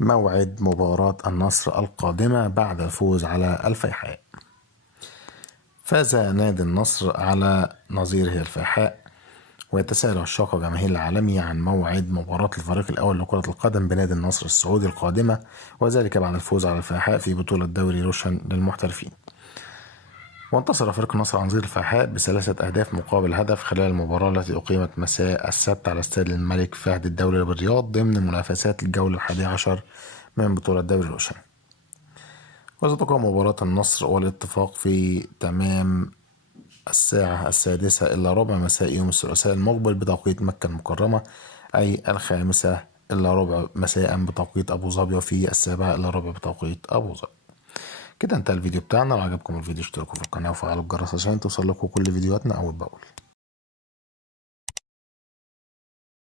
موعد مباراة النصر القادمة بعد الفوز على الفيحاء. فاز نادي النصر على نظيره الفيحاء، ويتساءل عشاق الجماهير العالمي عن موعد مباراة الفريق الأول لكرة القدم بنادي النصر السعودي القادمة، وذلك بعد الفوز على الفيحاء في بطولة دوري روشن للمحترفين. وانتصر فريق النصر عن نظير الفيحاء بثلاثة أهداف مقابل هدف خلال المباراة التي أقيمت مساء السبت على استاد الملك فهد الدولي بالرياض ضمن منافسات الجولة 11 من بطولة دوري روشن. وستقام مباراة النصر والاتفاق في تمام الساعة 6:15 مساء يوم الثلاثاء المقبل بتوقيت مكة المكرمة، أي 5:15 مساء بتوقيت أبو ظبي، وفي 7:15 بتوقيت أبو ظبي. كده انتهى الفيديو بتاعنا. لو عجبكم الفيديو اشتركوا في القناة وفعلوا الجرس عشان توصل لكم كل فيديوهاتنا أول بأول.